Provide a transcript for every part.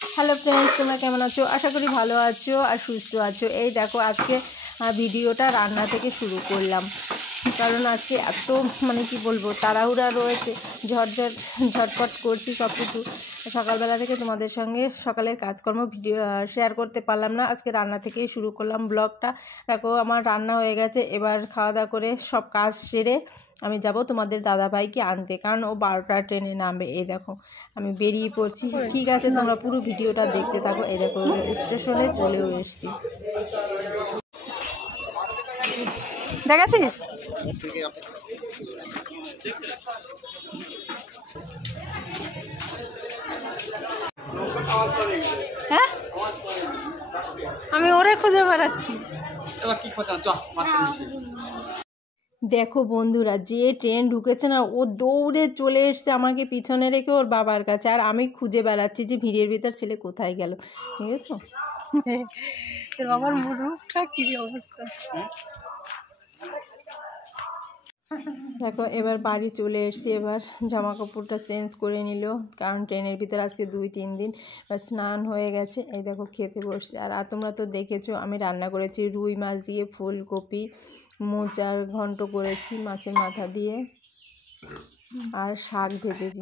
Hello friends, তোমরা কেমন আছো? আশা করি ভালো আছো আর সুস্থ আছো। এই দেখো আজকে ভিডিওটা রান্না থেকে শুরু করলাম, কারণ আজকে এত কি বলবো, তাড়াহুড়া রয়েছে, ঝটপট করছি সব কিছু। সকালবেলা থেকে তোমাদের সঙ্গে সকালের কাজকর্ম ভিডিও শেয়ার করতে পারলাম না। আজকে রান্না থেকেই শুরু করলাম ব্লগটা। দেখো আমার রান্না হয়ে গেছে, এবার খাওয়া দাওয়া করে সব কাজ সেরে আমি যাব তোমাদের দাদাভাইকে আনতে, কারণ ও 12টার ট্রেনে নামবে। এই দেখো আমি বেরিয়ে পড়ছি। ঠিক আছে, তোমরা পুরো ভিডিওটা দেখতে থাকো। এই দেখো স্টেশনে চলেও এসছি। দেখেছিস? হ্যাঁ, আমি ওরে খুঁজে বেড়াচ্ছি। দেখো বন্ধুরা, যে ট্রেন ঢুকেছে না, ও দৌড়ে চলে এসছে আমাকে পিছনে রেখে ওর বাবার কাছে, আর আমি খুঁজে বেড়াচ্ছি যে ভিড়ের ভিতর ছেলে কোথায় গেল। ঠিক আছে, তোর বাবার মুখটা কি অবস্থা। দেখো এবার বাড়ি চলে এসছি। এবার জামা কাপড়টা চেঞ্জ করে নিল, কারণ ট্রেনের ভিতরে আজকে 2-3 দিন। স্নান হয়ে গেছে। এই দেখো খেতে বসছে। আর তোমরা তো দেখেছো আমি রান্না করেছি রুই মাছ দিয়ে ফুলকপি, মোচার ঘন্ট করেছি মাছের মাথা দিয়ে, আর শাক ভেজেছি।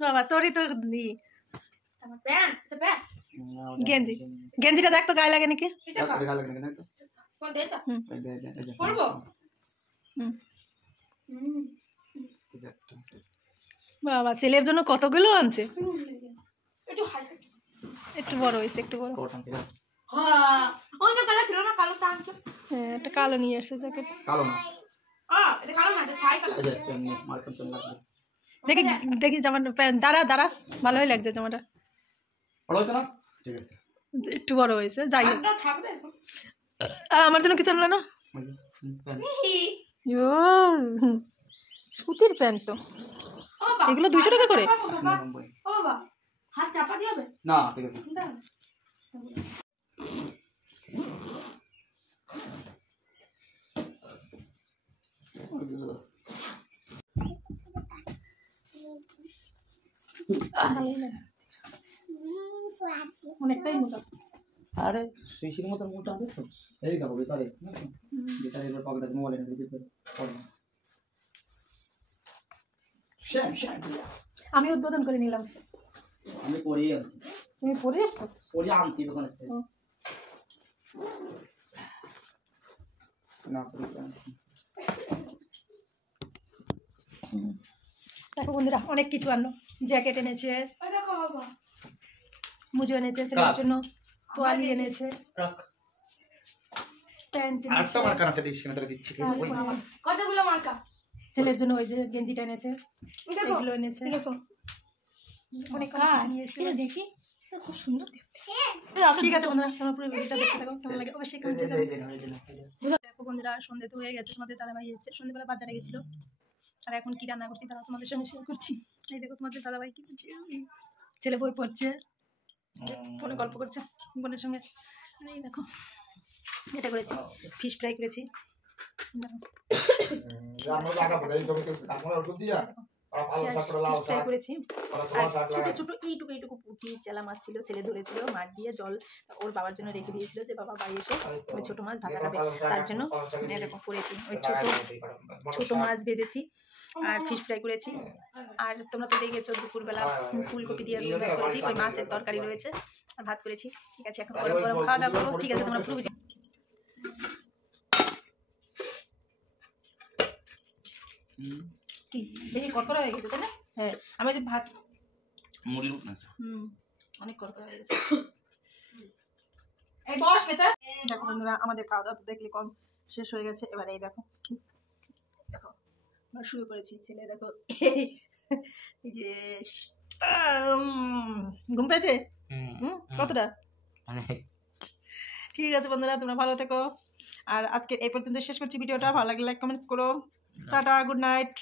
বাবা তোরই তো দি গেঞ্জি, গেঞ্জিটা দেখ তো গায়ে লাগে নাকি। বাবা ছেলের জন্য কতগুলো আনছে। একটু বড় হয়েছে, একটু বড়। হ্যাঁ, একটা কালো নিয়ে আসছে জ্যাকেট। দেখি দেখি জামাটা, দাঁড়া দাঁড়া, ভালোই লাগছে জামাটা। একটু বড় হয়েছে, যাই হোক। আমার জন্য কিছু আনলো না? সুতির প্যান্ট তো, এগুলো 200 টাকা করে। অনেকটাই মোটা। আরে শিশির মতন মোটা আছে তো, এই দেখো ভিতরে ভিতরে এর পকেটে মোবাইল এর ভিতরে পড়ে। আমি উদ্বোধন করে নিলাম। আমি পরেই আছি। তুমি পরে আসছো? পরে আনছি দোকানে থেকে। না পরে আনছি। দেখো বন্ধুরা, অনেক কিছু আনলো। জ্যাকেট এনেছে, মুজো এনেছে, ছেলের জন্য তোয়ালি এনেছে, প্যান্ট এনেছে। মার্কা আছে দিচ্ছি, না দিচ্ছি ওই কতগুলো মার্কা। ছেলের জন্য ওই যে গেঞ্জিটা এনেছে, এগুলো এনেছে। দেখো অনেক কিছু নিয়ে এসেছে, দেখি খুব সুন্দর দেখতে। ঠিক আছে বন্ধুরা, তোমরা পুরো ভিডিওটা দেখতে থাকো, কেমন লাগে অবশ্যই কমেন্টে জানাও। দেখো বন্ধুরা, সন্ধ্যে তো হয়ে গেছে। তোমাদের দাদাভাই এসেছে, সন্ধ্যেবেলা বাজারে গেছিল। আর এখন কি রান্না করছি তারা তোমাদের সঙ্গে শেয়ার করছি। এই দেখো তোমাদের দাদাভাই কি করছে, ছেলে বই পড়ছে, ফোনে গল্প করছে বোনের সঙ্গে। এই দেখো এটা করেছি, ফিশ ফ্রাই করেছি। করেছি ছোট এইটুকু পুঁটি চেলা মাছ ছিল, ছেলে ধরেছিল মাছ দিয়ে, জল ওর বাবার জন্য রেখে দিয়েছিল যে বাবা বাড়ি এসে ওই ছোট মাছ ভাজা খাবে, তার জন্য এরকম করেছি। ওই ছোট মাছ ভেজেছি আর ফিশ ফ্রাই করেছি। আর তোমরা তো দেখেছো দুপুরবেলা ফুলকপি দিয়ে রুই মাছ করেছি, ওই মাছের তরকারি রয়েছে, আর ভাত করেছি। ঠিক আছে, এখন গরম গরম খাওয়া দাওয়া করবো। ঠিক আছে, তোমরা পুরো ভিডিও কি বেশি কড়কড়া হয়ে গেছে তাই না? হ্যাঁ, আমি যে ভাত মুড়ির মত না। অনেক কড়কড়া হয়ে গেছে। এই বস খেতে। দেখো বন্ধুরা, আমাদের খাওয়া দাওয়া দেখলে কম শেষ হয়ে গেছে। এবার এই দেখো দেখো আমরা শুরু করেছি। ছেলে দেখো এই যে ঘুম পেয়েছে কতটা। ঠিক আছে বন্ধুরা, তোমরা ভালো থেকো। আর আজকে এই পর্যন্ত শেষ করছি ভিডিওটা। ভালো লাগলে লাইক কমেন্টস করো। Tata, good night.